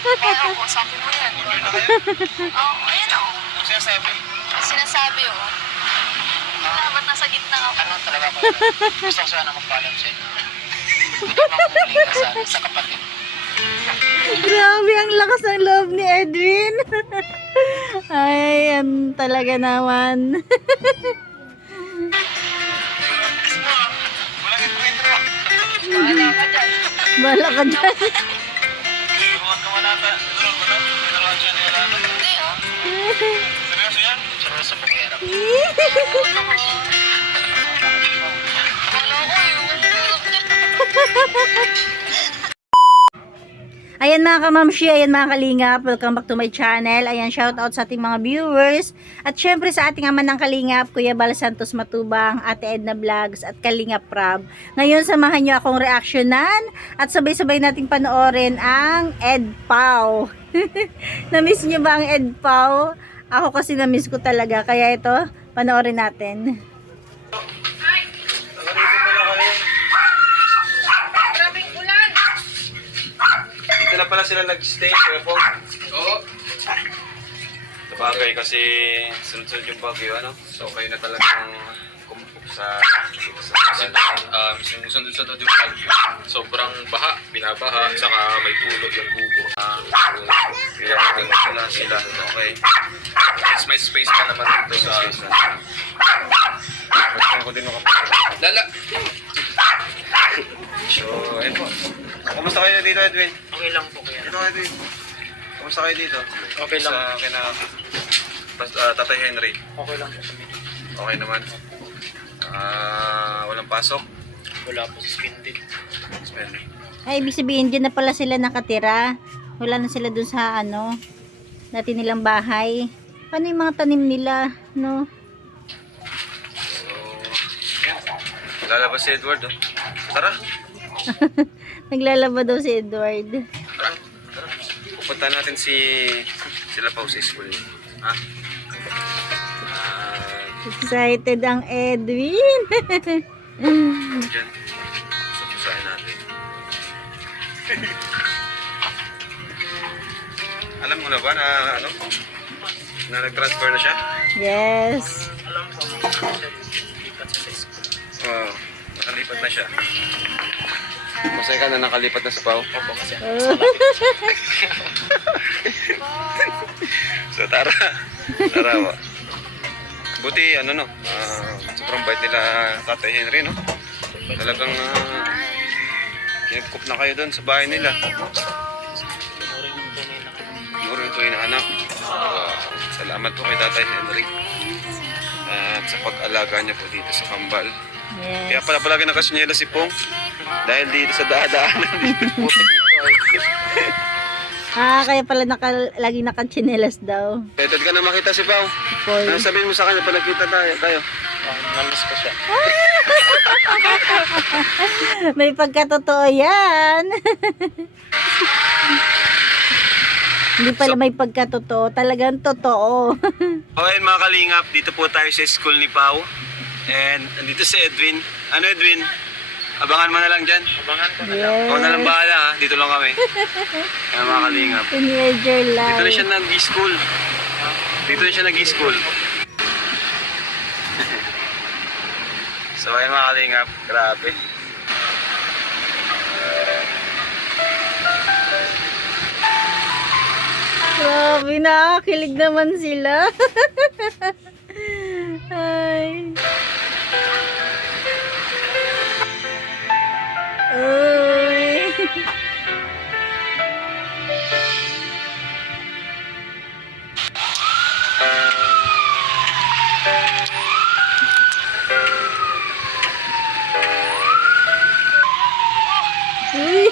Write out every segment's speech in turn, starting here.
Oo po, sabi mo yan. Order na kayo? Oo, ayan o. Ano sinasabi? Sinasabi o. Wala, ba't nasa gitna ako? Ano talaga ko? Gusto ko sana mag-follow sa inyo. Hindi makahuli ka sa kapatid. Grabe, ang lakas ng loob ni Edwin. Ay, yan talaga naman. Walang intro. Wala ka dyan. Bala ka dyan. Huwag ka manata. Tulog mo na. Tulog siya niya lang. Hindi o. Seryoso yan? Seryoso po kaya. Wala ko yung tulog niya. Ayan mga kamamshi, ayan mga kalingap, welcome back to my channel. Ayan, shout out sa ating mga viewers. At syempre sa ating ama ng kalingap, Kuya Bal Santos Matubang, Ate Edna Vlogs at Kalingap Prab. Ngayon, samahan nyo akong reaksyonan at sabay-sabay nating panoorin ang Ed Pau. Na-miss nyo ba ang Ed Pau? Ako kasi na-miss ko talaga, kaya ito, panoorin natin. Dito na pala sila nag-stay, Kuya Pong. Oo. Sabagay kasi sunod-sunod yung bagyo, ano? So kayo na talagang kumpok sa Sunod-sunod yung bagyo. Sobrang baha, binabaha, saka may tulog yung tubo. kaya tingnan sila. Okay. It's my space pa naman dito sa... Pagkain ko din ako. Lala! So, ayun po. Kumusta kayo dito, Edwin? Okay lang po kaya. Dito, Edwin. Kumusta kayo dito? Okay lang. Sa kina Tatay Henry. Okay lang po kami. Okay naman. Walang pasok. Wala po sa spindle. Spend. Ay, ibig sabihin, dyan na pala sila nakatira. Wala na sila dun sa ano, dati nilang bahay. Paano yung mga tanim nila, no? So, yan. Lalabas si Edward, oh. Tara. Naglalaba daw si Edward. Tara. Tara. Pupunta natin sila pa sa school. Ha? Excited ang Edwin. Diyan. So, pusahin natin. Alam mo na ba na ano? Na nag-transfer na siya? Yes. Alam ko, lipat sa school. Oo. Nakalipat na siya. Masaya ka na nakalipat na sa Pau? Opo kasi. So tara. Tara mo. Buti ano no. Sobrang bait nila Tatay Henry no. Talagang kinupkup na kayo doon sa bahay nila. Siguro ito yung anak. Salamat po kay Tatay Henry. At sa pag-alaga niya po dito sa Kambal. Kaya Yes. pala palagi nakasinyela si Pong. Dahil dito sa daan-daanan. Putik nito ay. Kaya pala lagi nakachinelas daw. Excited ka na makita si Pao. Boy. Ano sabihin mo sa kanya pag nagkita tayo? Namiss ko siya. May pagkatotoo yan. Hindi pala may pagkatotoo. Talagang totoo. Okay mga kalingap, dito po tayo sa school ni Pao. And andito si Edwin. Ano Edwin? Abangan mo na lang dyan. Abangan ko na lang. Yes. Ako na lang bahala ha. Dito lang kami. Ayan mga kalingap. Teenager Dito na life. siya nag-school. Dito na siya nag-school. So ayun mga kalingap, grabe. Grabe, nakakilig naman sila. Ay. Uy. Uy.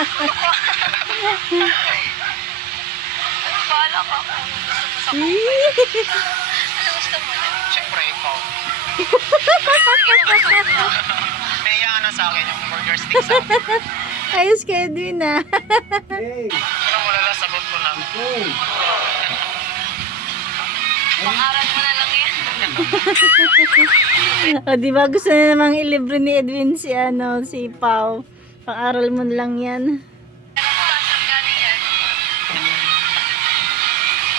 Ano bahala ka? Ano gusto mo sa ano gusto mo? Siyempre, ikaw. Sige na, gusto mo. Naiyangan na sa akin yung burger stick sa akin. Ayos ka, Edwin ah. Pero wala lang, sagot ko na. Pang-aral mo na lang yan. O, di ba gusto na namang ilibre ni Edwin si Pao. Pang-aral mo na lang yan. Ano ko, saan galing yan?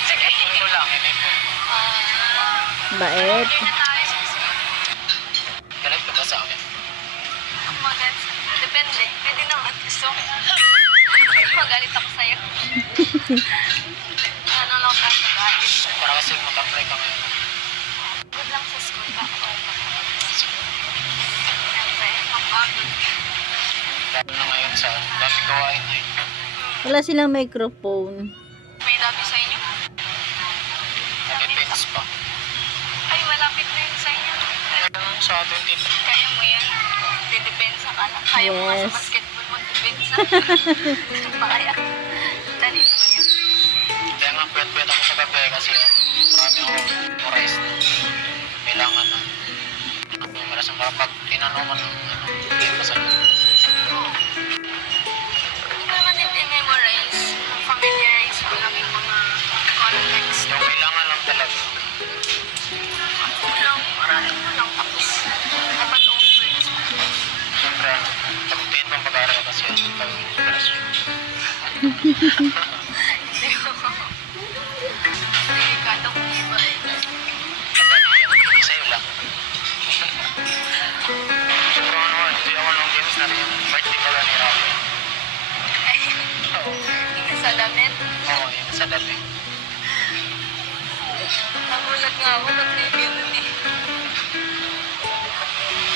Sige. Ito lang, inipon. Bait. Hindi na tayo. Galit ka ba sa akin? Ang magat. Depende. Pwede naman. Gusto ko. Magalit ako sa'yo. Ano lang ka sa galit. Para kasi mag-apply ka ngayon. Good lang sa school ka. Siyempre, mapagod. Lalo na ngayon sa daming gawain ngayon. Wala silang microphone. May labi sa inyo. Depends pa. Ay, malapit na yun sa inyo. Pero sa 20, Kaya mo yan. Didepensa ka lang. Kaya mo nga sa Yes. basketball mo, depensa. Kaya. Dali mo yun. kaya nga pwet-pwet ako sa gabi kasi marami ako rest. Kailangan na. Para sa kapag tinanungan ng hindi pa sa Hindi ko naman din memorize. Familiarize ko lang yung mga context. yung kailangan lang talaga. Marami mo lang. Tapos, dapat own words. Siyempre, pag-pwet ng pag-aaral kasi pag inspirasyon. Delikado kung iba eh. Madali yan. Sa'yo lang. Siguro hindi ako nung games na rin yung birthday pala ni Rafa. Ay, Oo. hindi sa damit. Oo, yun sa dati. Nagulat nga ako ba't may ganun eh.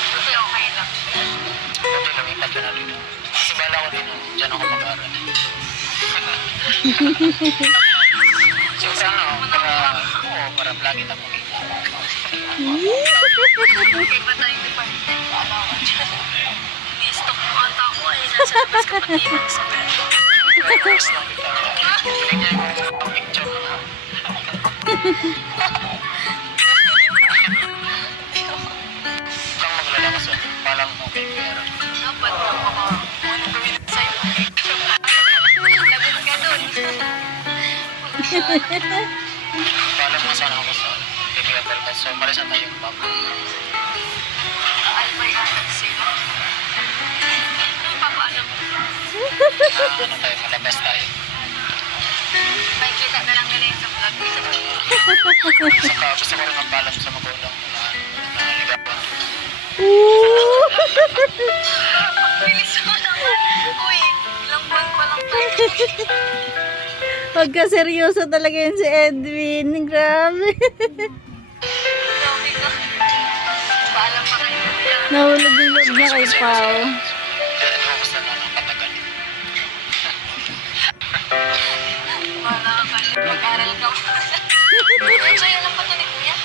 Buti okay lang. Buti lumipat ka na rin. Kasi bala ko din, dyan ako mag-aaral. So sana, para lagi na kumita. Okay ba tayong department? Wala ko dyan. Ni-stock mo ata ako eh. Nasa labas ka pati yung sa bento. Tapos lang kita. Piling niya yung picture mo na. Kang maglala kasi, palang okay pero Dapat baka ano gawin sa'yo. Lagot ka dun. palang nga sana ako sa PPFL kasi so malis na tayong pop. Albay agad sila. Ano papaalam mo? Ano tayo, malabas tayo. May kita na lang nila yung sa vlog. Saka gusto ko rin magpaalam sa magulang na ligawan. Ang bilis mo naman. Uy, ilang buwan pa lang tayo. Pagka-seryoso talaga yun si Edwin. Grabe. Grabe ka. Paalam pa kayo. Nahulog yung loob niya kay Pao. Kaya di ko gusto na ng patagal. Wala ka pa. Mag-aral ka mo. Enjoy, alam pa to ni Kuya.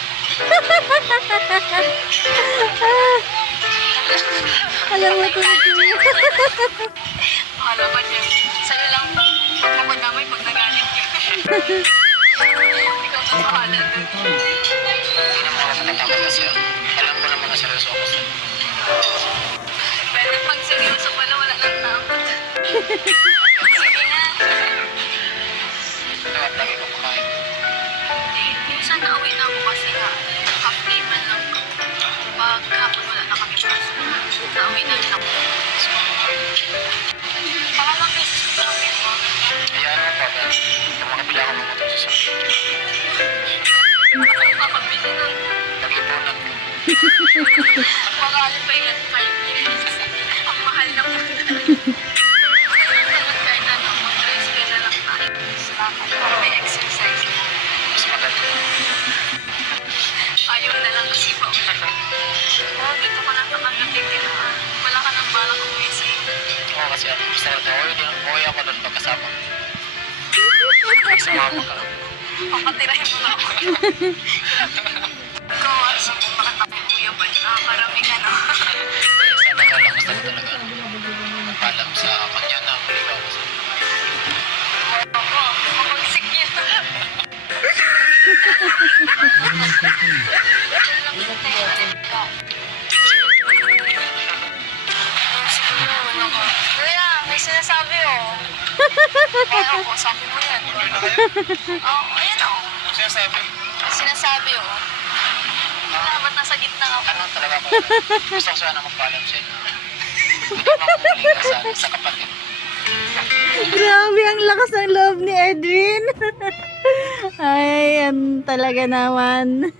Alam mo ito na Kuya. Bahala ka dyan. Sa'yo lang. Pag ako damay, pag nagalit ka. Ikaw na bahala dun. Hindi naman ako matatakot kasi alam ko naman na seryoso ako sa Pero pag seryoso pala, wala nang takot. Sige na. dapat lagi ko kumain. Minsan nauwi na ako kasi half day man lang. Pag hapon wala na kami pasok. Nauwi na rin ako. Pangalang beses ko lang yun mo. Kaya ano pa ba? Kung makabili ako ng motor sa sarili. Ang papabili nun. Pag-ipunan ko. Magalit pa yun 5 years. Ang mahal na po. Kahit ano, mag-rescue na lang tayo. Para may exercise na. Mas madali. Ayaw na lang kasi pa. Oh, dito ko na nakagating na. Wala ka nang balak umisip. Oo kasi gusto ko okay ako doon pagkasama. Sumama ka. Papatirahin mo na ako. Ikaw, sige, makatakuya ba? Nakakarami ka na. Sa tagal lang gusto ko talaga. Paalam sa kanya na ligaw. oh. Paano ko? Sabi mo yan. Oo, ayan oh. Ano sinasabi? Ang sinasabi oh. Wala, ba't nasa gitna ako? Ano talaga ko? Gusto ko sana magpaalam sa inyo. Hindi makahuli ka sa kapatid. Grabe, ang lakas ng loob ni Edwin. Ay, yan talaga naman.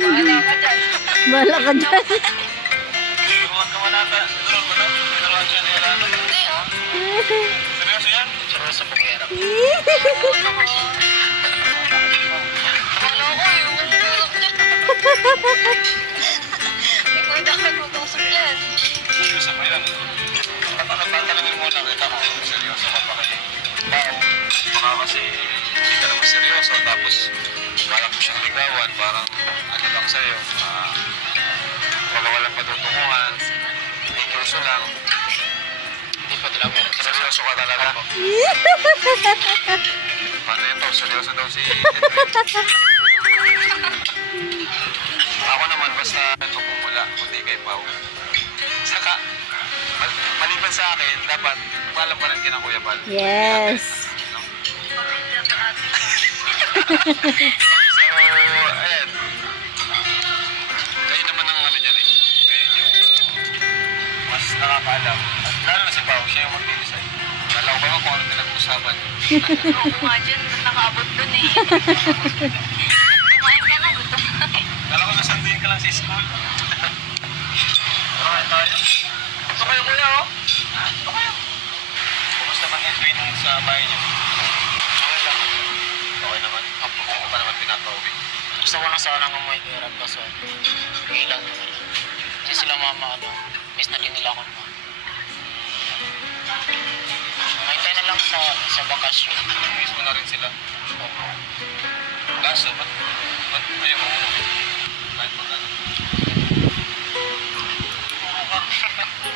Wala ka dyan. Bala ka dyan. Huwag ka manata. Turuan mo na. Turuan siya ni Alano. Hindi oh. Seryoso yan? Seryoso po kaya. Wala ko yung tulog niya. Hindi ko hindi ako nagtutusok yan. Seryoso mo yan. Tatanungin mo lang kita kung seryoso ka pa kayo. Baka kasi hindi ka naman seryoso tapos parang mo siyang ligawan, parang ano lang sa'yo. Walang patutunguhan. May kurso lang. Hindi pa talaga meron. Seryoso ka talaga po. Paano yun to? Seryoso daw si Ako naman basta nagpupumula, kundi kay Pao. Saka, maliban sa akin, dapat paalam pa rin kina Kuya Bal. Yes. So, ayan. Kayo naman ang ano dyan eh. Kayo yung mas nakakaalam. At lalo na si Pao, siya yung mag-decide. Alam ko ba kung ano pinag-uusapan niyo? Oo nga dyan, ba't nakaabot dun eh. Kumain ka na, gutom na eh. Kala ko nasanduin ka lang sa school. Alright tayo. Ito kayo kuya oh. Ito kayo. Kumusta man Edwin sa bahay niyo? Okay lang. Okay naman. Hindi ko pa naman pinapauwi. Gusto ko na sana ng umuwi kay Rab kaso ilang naman. Hindi sila mama ano. Miss na din nila ako naman. Mahintay na lang sa bakasyon. Miss mo na rin sila. Kaso, ba't ayaw mo umuwi? Kahit mag ano?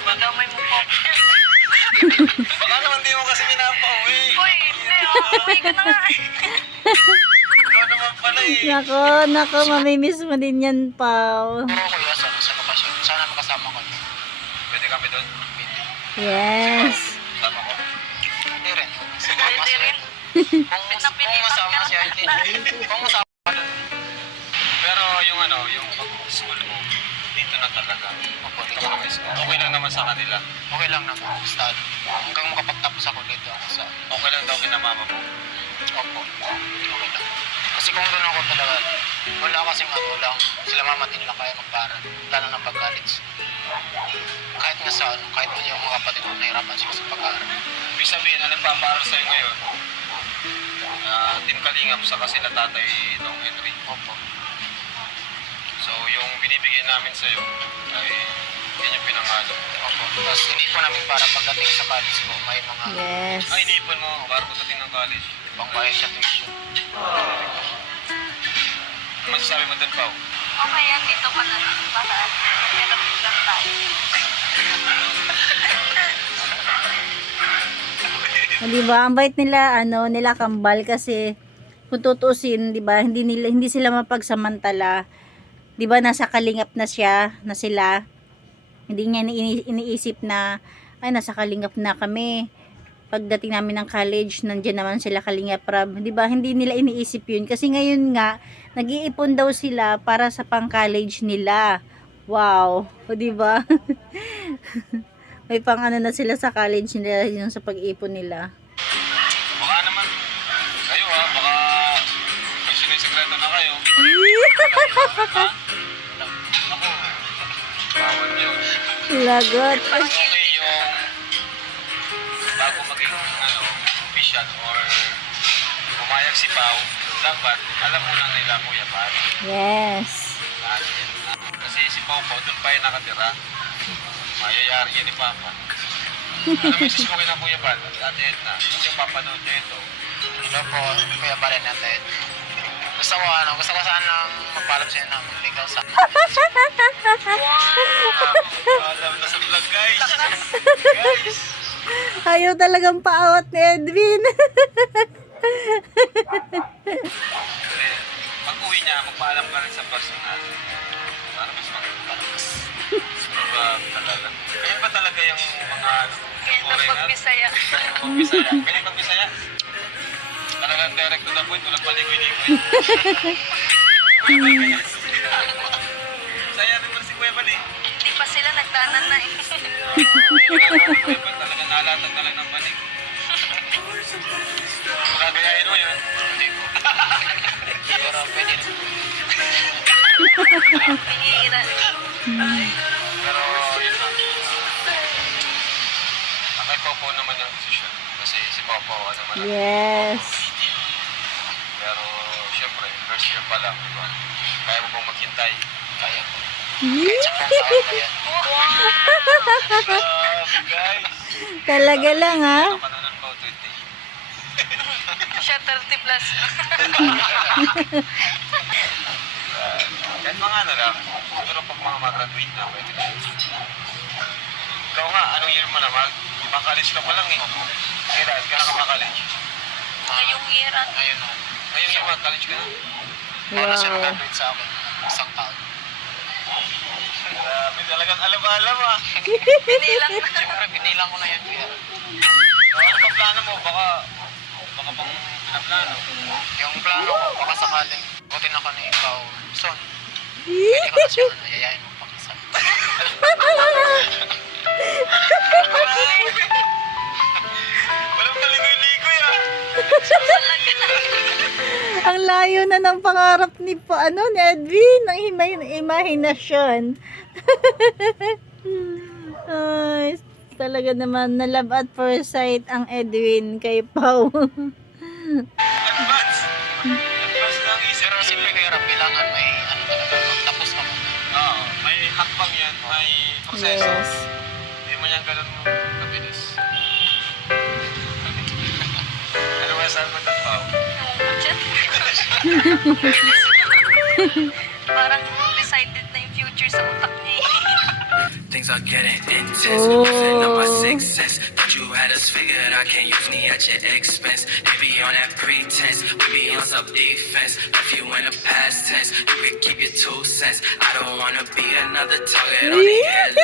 Madamay mo po. Baka naman di mo kasi pinapauwi. Uy, hindi oh. Uy ka na nga. Ikaw naman pala eh. Nako, mamimiss mo din yan, Pao. Puro kuya sa bakasyon. Sana makasama ko. Pwede kami doon. Yes. Tama ko. Hindi rin. Si mama Hindi rin. Kung masama siya, hindi. Kung masama ka doon. Pero yung ano, yung pag-school mo, dito na talaga. Okay lang naman sa kanila. Okay lang naman. Basta hanggang makapagtapos ako dito ako sa... Okay lang daw kina mama mo. Opo. Okay lang. Kasi kung doon ako talaga, wala kasing ano lang. Sila mama din nila kaya magparan. Lalo na pag-college. Kahit nga sa ano, kahit yung mga kapatid ko nahirapan sila sa pag-aaral. Ibig sabihin, ang nagpaparal sa'yo ngayon, Team Kalingap sa sila tatay Dong Henry. Opo. So, yung binibigay namin sa'yo, ay yan yung pinangalo. Opo. Tapos inipo namin para pagdating sa college ko, may mga Yes. Ay, iniipon mo para pagdating ng college. pangbayad sa tuition. Ano masasabi mo dun, Pao? Okay yan, dito ka na lang. Para magkalapit lang tayo. Di ba? Ang bait nila, nila Kambal kasi kung tutuusin, di ba? Hindi sila mapagsamantala. Di ba? Nasa Kalingap na sila. Hindi niya iniisip na ay nasa Kalingap na kami. Pagdating namin ng college, nandiyan naman sila Kalingap Rab. Di ba? Hindi nila iniisip 'yun kasi ngayon nga nag-iipon daw sila para sa pang-college nila. Wow, o di ba? May pang na sila sa college nila yung sa pag-ipon nila. Baka naman, kayo baka may sinisikreto na kayo. Ha? Ako, bawal yun. Lagot. Okay yung bago maging official or pumayag si Pao, dapat alam mo na nila Kuya Pat. Yes. Kasi si Pao doon pa yung nakatira. Mayayari yan ni Papa. Ano message mo kay na Kuya Pat? Ate Edna, kasi yung papanood niya ito. Hello po, Kuya Balen natin. Gusto ko sana magpaalam sa inyo na magligaw sa... Alam na sa vlog guys. Guys. Ayaw talagang paawat ni Edwin. Pag uwi niya, magpaalam ka rin sa personal. Para mas magpalakas. pang Bisaya. Galing pang Bisaya. Talagang direct to the point, walang paligoy-ligoy. Saya naman si Kuya Bal eh. Hindi pa sila nagtanan na eh. Kuya Bal talaga nalatag na lang ng balik. Magagayain mo yun. Hindi po. Pero pwede rin. Pinihira. Pero yun lang. Kay Popo naman ang desisyon. Kasi si Popo naman ang Yes. Pero syempre, first year pa lang, diba? Kaya mo bang maghintay? Kaya po. Yee! Grabe guys! Talaga lang ha. Ano ka na ng 20? Siya 30 plus. Kahit mga ano lang, siguro pag mga mag-graduate na, pwede na. Ikaw nga, anong year mo na? Mag-college ka pa lang eh. Kailan? Kailan ka mag-college? Ngayong year at Ngayon na. Ngayong year mag-college ka na? Para siya Wow. mag-graduate sa akin. Isang taon. Grabe, talagang alam-alam ah. binilang na. Siyempre, binilang ko na yan, kuya. Ano pa plano mo? Baka pang pinaplano. Yung plano ko, baka sakaling butin ako ni Pao Son. Pwede ka kasi ano, yayain mo pakasal. Walang paligoy-ligoy ah. Ang layo na ng pangarap ni ni Edwin, ng imahinasyon. Ay, talaga naman na love at first sight ang Edwin kay Pau. Advance. Advance lang isip. Pero siyempre kaya kailangan may ano talaga, tapos na mo. Oo, may hakbang yan, may proseso. Yes. Hindi mo yan ganun kabilis. Ano ba saan mo tatpaw? Parang decided na yung future sa utak niya eh. Things are getting intense. Oh. Losing of my sixth sense. Thought you had us figured. I can't use me at your expense. They be on that pretense. We be on some defense. If you in the past tense, you can keep your 2 cents. I don't wanna be another target on the head.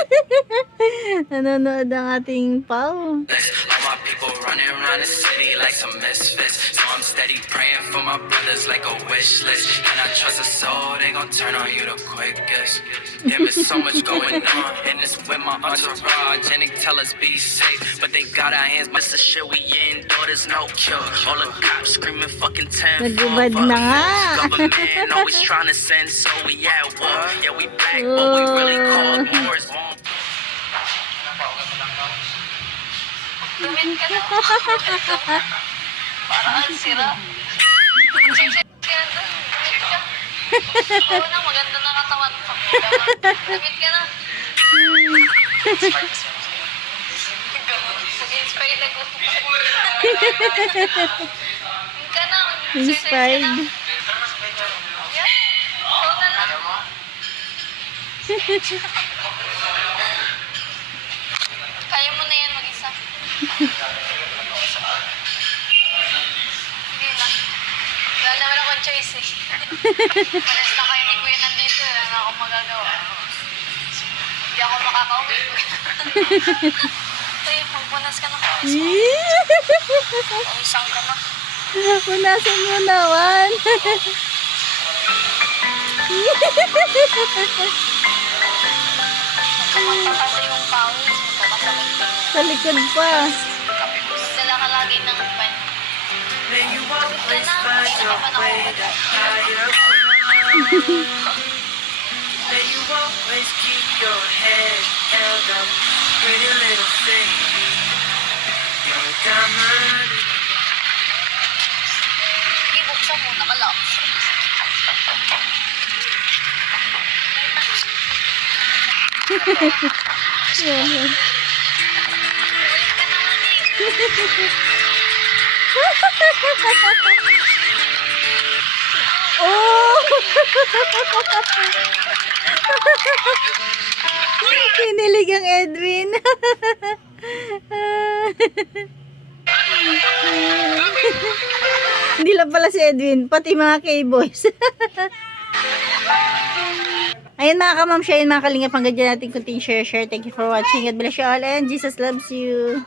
Nanonood ang ating Pau. All my people running around the city like some misfits. So I'm steady praying for my brothers like a wish list. And I trust a soul, they gon' turn on you the quickest. Damn, there's so much going on. And it's with my entourage. And they tell us be safe. But they got our hands. But the shit we in, there's no cure. All the cops screaming fucking 10. Nagubad na nga. Government always trying to send, so we at war. Yeah, we back, but we really called wars. Tumit ka na. Parang ang sira. Tumit ka. Oo na, maganda na katawan mo. Tumit ka na. Mag-inspired ako. Ka na. Inspired. Yeah. Oo na lang. Kaya mo na yan mag-isa. Sige lang. Wala naman akong choice eh. Pares na kayo ni Kuya nandito. Wala na akong magagawa. Hindi ako makakauwi. Uy, magpunas ka na. Pawisang ka na. Punasan mo naman. Kumanta kasi yung pawis. Magkakasakit ka. Sa likod pa. Dala ka lagi ng pen. May you Ka always na. find Hindi your naman ako way to higher ground. May you always keep your head held up. Pretty little thing. You're a diamond. Sige, buksan mo. Nakalock. Yan. Oh! Kinilig ang Edwin. Hindi lang pala si Edwin, pati mga K-boys. Ayun mga kamam, siya yun mga kalingap. Hanggang dyan natin kunting share. Thank you for watching. God bless you all and Jesus loves you.